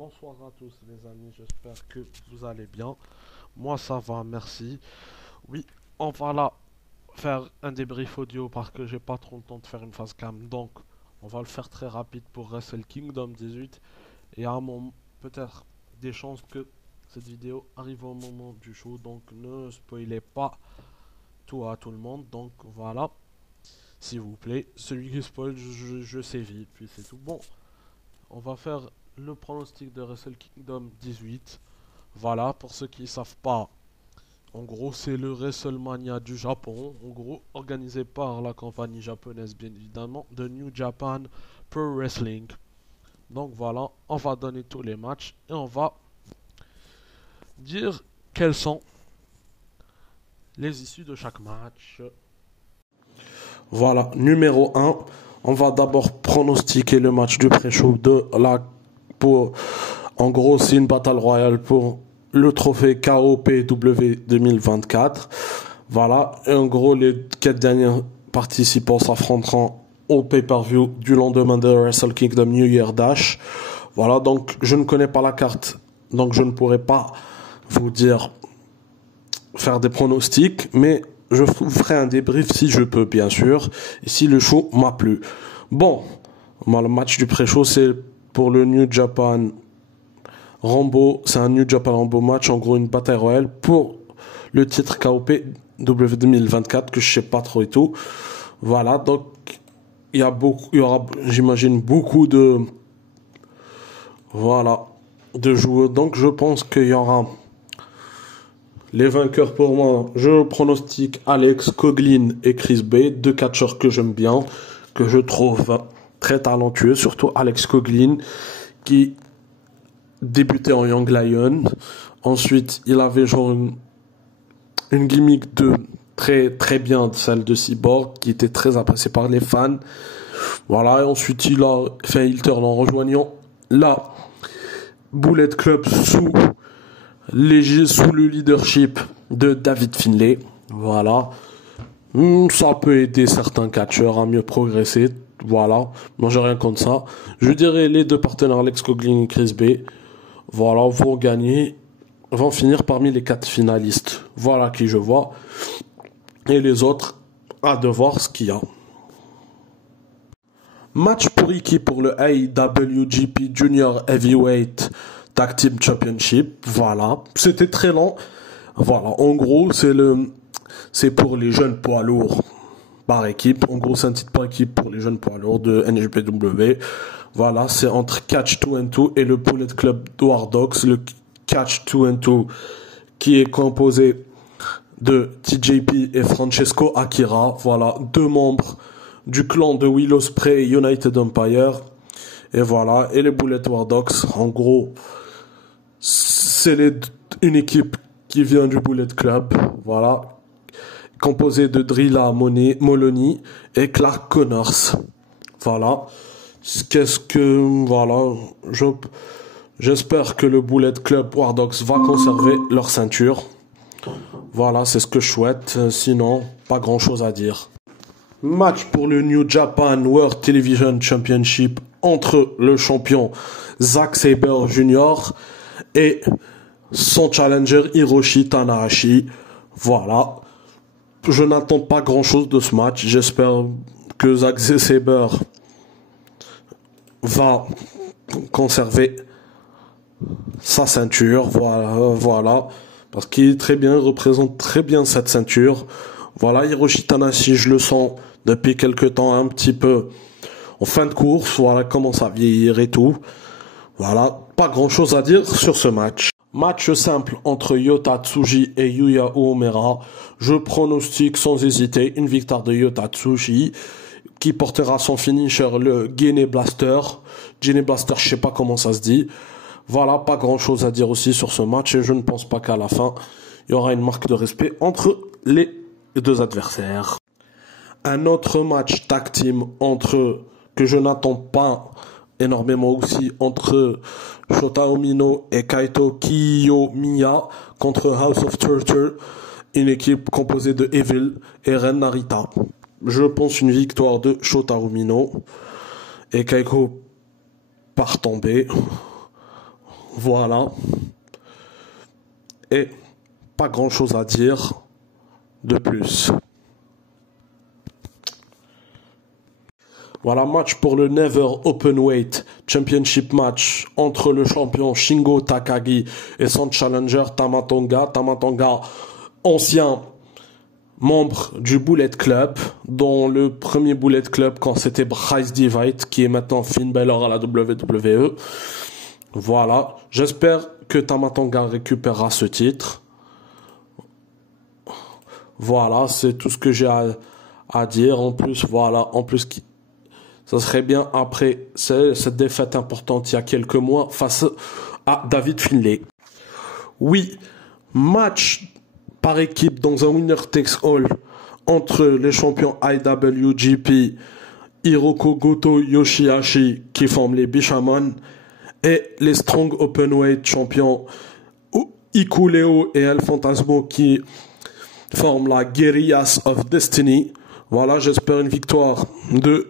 Bonsoir à tous les amis, j'espère que vous allez bien. Moi ça va, merci. Oui, on va là faire un débrief audio parce que j'ai pas trop le temps de faire une phase cam. Donc on va le faire très rapide pour Wrestle Kingdom 18. Et à un moment, peut-être des chances que cette vidéo arrive au moment du show. Donc ne spoilez pas tout à tout le monde. Donc voilà, s'il vous plaît. Celui qui spoil, je sévis. Puis c'est tout. Bon, on va faire le pronostic de Wrestle Kingdom 18. Voilà, pour ceux qui ne savent pas, en gros, c'est le WrestleMania du Japon. En gros, organisé par la compagnie japonaise, bien évidemment, de New Japan Pro Wrestling. Donc voilà, on va donner tous les matchs et on va dire quelles sont les issues de chaque match. Voilà, numéro 1. On va d'abord pronostiquer le match du pré-show de la... En gros, c'est une Battle Royale pour le trophée KOPW 2024. Voilà, et en gros, les 4 derniers participants s'affronteront au pay-per-view du lendemain de Wrestle Kingdom New Year Dash. Voilà, donc je ne connais pas la carte, donc je ne pourrai pas vous dire faire des pronostics, mais je vous ferai un débrief si je peux, bien sûr, et si le show m'a plu. Bon, le match du pré-show, c'est pour le New Japan Rambo, c'est un New Japan Rambo match, en gros une bataille royale pour le titre KOPW 2024 que je sais pas trop et tout. Voilà, donc il y aura, j'imagine, beaucoup de de joueurs. Donc je pense qu'il y aura les vainqueurs pour moi. Je pronostique Alex Coughlin et Chris Bay, deux catcheurs que j'aime bien, que je trouve très talentueux, surtout Alex Coughlin qui débuté en Young Lion. Ensuite, il avait genre une gimmick de très bien, celle de Cyborg, qui était très appréciée par les fans. Voilà, et ensuite il a fait un heel turn en rejoignant la Bullet Club sous le leadership de David Finlay. Voilà. Ça peut aider certains catcheurs à mieux progresser. Voilà. Moi, j'ai rien contre ça. Je dirais les deux partenaires, Alex Coughlin et Chris Bay, voilà, vont finir parmi les 4 finalistes. Voilà qui je vois. Et les autres, à de voir ce qu'il y a. Match pour équipe pour le IWGP Junior Heavyweight Tag Team Championship. Voilà. C'était très lent. Voilà. En gros, c'est pour les jeunes poids lourds par équipe. En gros, c'est un titre par équipe pour les jeunes poids lourds de NJPW. Voilà, c'est entre Catch 2 et le Bullet Club War Dogs. Le Catch 2 qui est composé de TJP et Francesco Akira. Voilà, 2 membres du clan de Will Ospreay et United Empire. Et voilà, et les Bullet War Dogs, en gros, c'est une équipe qui vient du Bullet Club. Voilà, composé de Drilla Moloney et Clark Connors. Voilà. J'espère que le Bullet Club War Dogs va conserver leur ceinture. Voilà, c'est ce que je souhaite. Sinon, pas grand chose à dire. Match pour le New Japan World Television Championship entre le champion Zack Sabre Jr. et son challenger Hiroshi Tanahashi. Voilà. Je n'attends pas grand chose de ce match. J'espère que Zack Sabre va conserver sa ceinture. Voilà. Parce qu'il est très bien, représente très bien cette ceinture. Voilà, Hiroshi Tanahashi, je le sens depuis quelque temps un petit peu en fin de course. Voilà, commence à vieillir et tout. Voilà, pas grand chose à dire sur ce match. Match simple entre Yota Tsuji et Yuya Uemura. Je pronostique sans hésiter une victoire de Yota Tsuji qui portera son finisher, le Gene Blaster. Gene Blaster, je sais pas comment ça se dit. Voilà, pas grand chose à dire aussi sur ce match et je ne pense pas qu'à la fin, il y aura une marque de respect entre les 2 adversaires. Un autre match tag team que je n'attends pas énormément aussi, entre Shota Umino et Kaito Kiyomiya contre House of Torture, une équipe composée de Evil et Ren Narita. Je pense une victoire de Shota Umino et Kaito par tomber. Voilà. Et pas grand chose à dire de plus. Voilà, match pour le Never Openweight Championship match entre le champion Shingo Takagi et son challenger Tama Tonga. Tama Tonga, ancien membre du Bullet Club, dont le premier Bullet Club quand c'était Bryce Devitt, qui est maintenant Finn Balor à la WWE. Voilà, j'espère que Tama Tonga récupérera ce titre. Voilà, c'est tout ce que j'ai à dire. En plus, voilà, ça serait bien après cette défaite importante il y a quelques mois face à David Finlay. Oui, match par équipe dans un winner takes all entre les champions IWGP Hiroko Goto Yoshihashi qui forment les Bishamon et les Strong Openweight champions Hikuleo et El Fantasmo qui forment la Guerrillas of Destiny. Voilà, j'espère une victoire de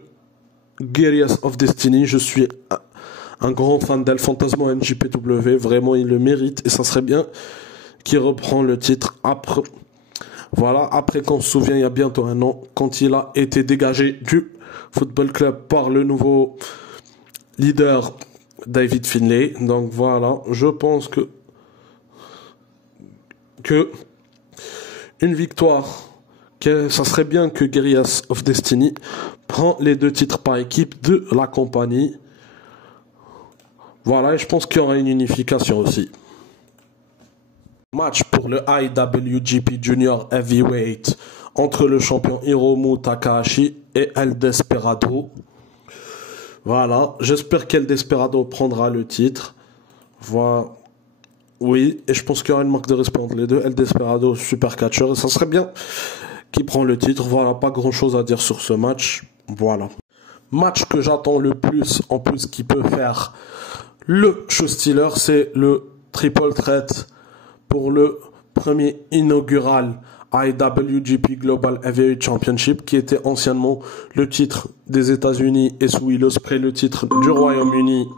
Guerrillas of Destiny. Je suis un grand fan d'El Fantasmo NJPW. Vraiment, il le mérite. Et ça serait bien qu'il reprend le titre après. Voilà, après qu'on se souvient, il y a bientôt un an, quand il a été dégagé du Football Club par le nouveau leader David Finlay. Donc voilà, je pense que une victoire, ça serait bien que Guerrillas of Destiny prend les 2 titres par équipe de la compagnie. Voilà, et je pense qu'il y aura une unification aussi. Match pour le IWGP Junior Heavyweight entre le champion Hiromu Takahashi et El Desperado. Voilà, j'espère qu'El Desperado prendra le titre. Voilà. Oui, et je pense qu'il y aura une marque de respect entre les deux. El Desperado, super catcheur, et ça serait bien qu'il prend le titre. Voilà, pas grand chose à dire sur ce match. Voilà. Match que j'attends le plus, en plus, qui peut faire le show stealer, c'est le triple threat pour le premier inaugural IWGP Global Heavyweight Championship, qui était anciennement le titre des États-Unis et sous Will Ospreay le titre du Royaume-Uni.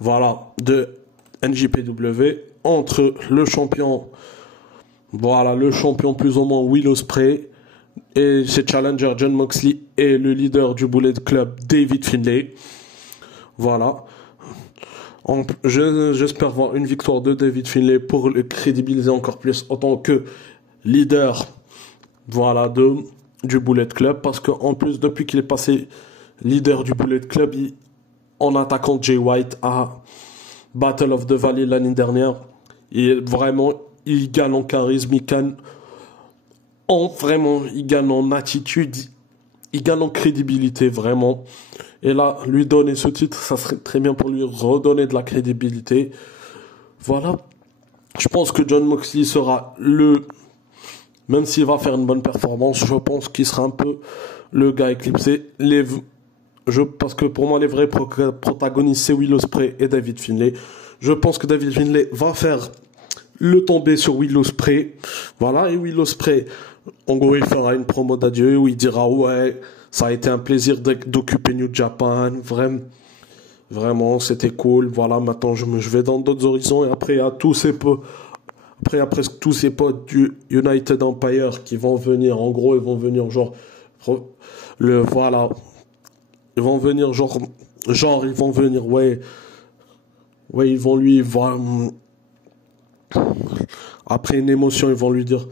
Voilà, de NJPW entre le champion, voilà, le champion plus ou moins Will Ospreay et ses challengers Jon Moxley et le leader du Bullet Club David Finlay. Voilà. J'espère voir une victoire de David Finlay pour le crédibiliser encore plus en tant que leader, voilà, du Bullet Club, parce qu'en plus, depuis qu'il est passé leader du Bullet Club, en attaquant Jay White à Battle of the Valley l'année dernière, il gagne en charisme, il gagne en attitude, il gagne en crédibilité, vraiment. Et là, lui donner ce titre, ça serait très bien pour lui redonner de la crédibilité. Voilà. Je pense que Jon Moxley sera même s'il va faire une bonne performance, je pense qu'il sera un peu le gars éclipsé. Parce que pour moi, les vrais protagonistes, c'est Will Ospreay et David Finlay. Je pense que David Finlay va faire le tomber sur Will Ospreay. Voilà, et Will Ospreay, en gros, il fera une promo d'adieu où il dira, ouais, ça a été un plaisir d'occuper New Japan. Vraiment, c'était cool. Voilà, maintenant, je vais dans d'autres horizons. Et après, il y a il y a presque tous ces potes du United Empire qui vont venir. En gros, ils vont venir genre, voilà. Ils vont venir ils vont venir, ouais, ils vont lui voir, après une émotion, ils vont lui dire,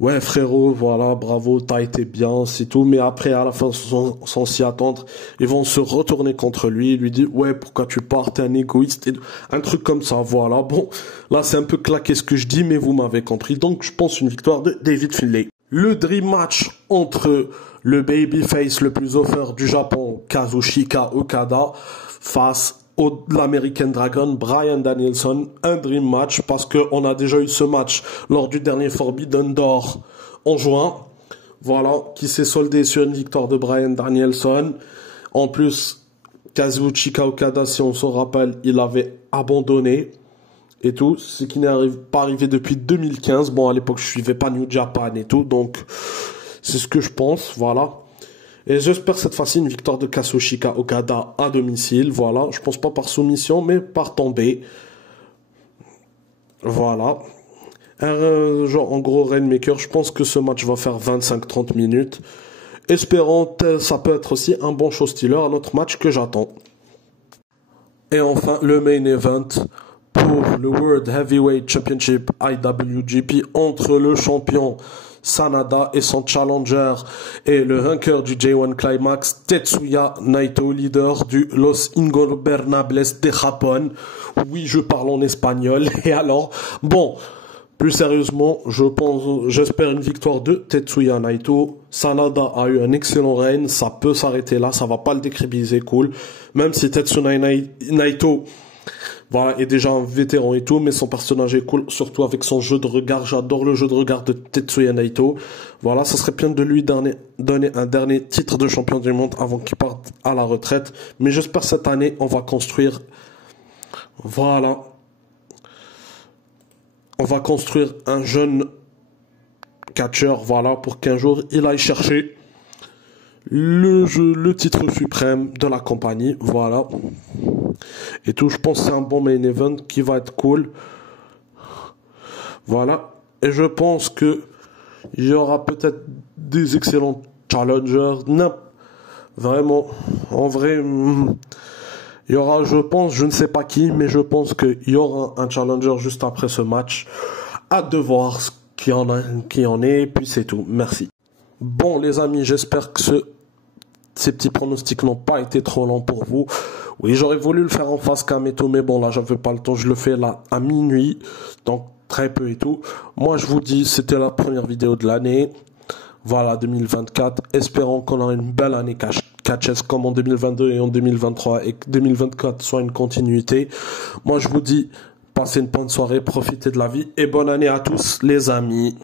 ouais, frérot, voilà, bravo, t'as été bien, c'est tout, mais après, à la fin, sans s'y attendre, ils vont se retourner contre lui, lui dire, ouais, pourquoi tu pars, t'es un égoïste, un truc comme ça, voilà. Bon, là, c'est un peu claqué ce que je dis, mais vous m'avez compris. Donc, je pense une victoire de David Finlay. Le dream match entre le babyface le plus offert du Japon, Kazuchika Okada, face l'American Dragon, Bryan Danielson. Un dream match parce qu'on a déjà eu ce match lors du dernier Forbidden Door en juin. Voilà, qui s'est soldé sur une victoire de Bryan Danielson. En plus, Kazuchika Okada, si on se rappelle, il avait abandonné et tout, ce qui n'est pas arrivé depuis 2015. Bon, à l'époque, je suivais pas New Japan et tout, donc c'est ce que je pense, voilà. Et j'espère cette fois-ci une victoire de Kazuchika Okada à domicile, voilà. Je pense pas par soumission, mais par tombée. Voilà. Genre, en gros, Rainmaker, je pense que ce match va faire 25-30 minutes. Espérons, ça peut être aussi un bon show stealer, un autre match que j'attends. Et enfin, le main event pour le World Heavyweight Championship IWGP entre le champion Sanada et son challenger et le vainqueur du J1 Climax, Tetsuya Naito, leader du Los Ingobernables de Japón. Oui, je parle en espagnol. Et alors, bon, plus sérieusement, j'espère une victoire de Tetsuya Naito. Sanada a eu un excellent règne, ça peut s'arrêter là, ça va pas le décrédibiliser, cool. Même si Tetsuya Naito, voilà, est déjà un vétéran et tout, mais son personnage est cool, surtout avec son jeu de regard. J'adore le jeu de regard de Tetsuya Naito. Voilà, ça serait bien de lui donner un dernier titre de champion du monde avant qu'il parte à la retraite. Mais j'espère cette année, on va construire, voilà, on va construire un jeune catcheur, voilà, pour qu'un jour il aille chercher le titre suprême de la compagnie, voilà. Et tout, je pense que c'est un bon main event qui va être cool. Voilà. Et je pense que il y aura peut-être des excellents challengers. Non, vraiment, en vrai, il y aura, je pense, je ne sais pas qui, mais je pense qu'il y aura un challenger juste après ce match. Hâte de voir ce qu'il y en est, puis c'est tout. Merci. Bon, les amis, j'espère que ces petits pronostics n'ont pas été trop longs pour vous. Oui, j'aurais voulu le faire en face cam et tout, mais bon, là, j'avais pas le temps. Je le fais là à minuit, donc très peu et tout. Moi, je vous dis, c'était la première vidéo de l'année. Voilà, 2024. Espérons qu'on aura une belle année catchess comme en 2022 et en 2023 et que 2024 soit une continuité. Moi, je vous dis, passez une bonne soirée, profitez de la vie et bonne année à tous, les amis.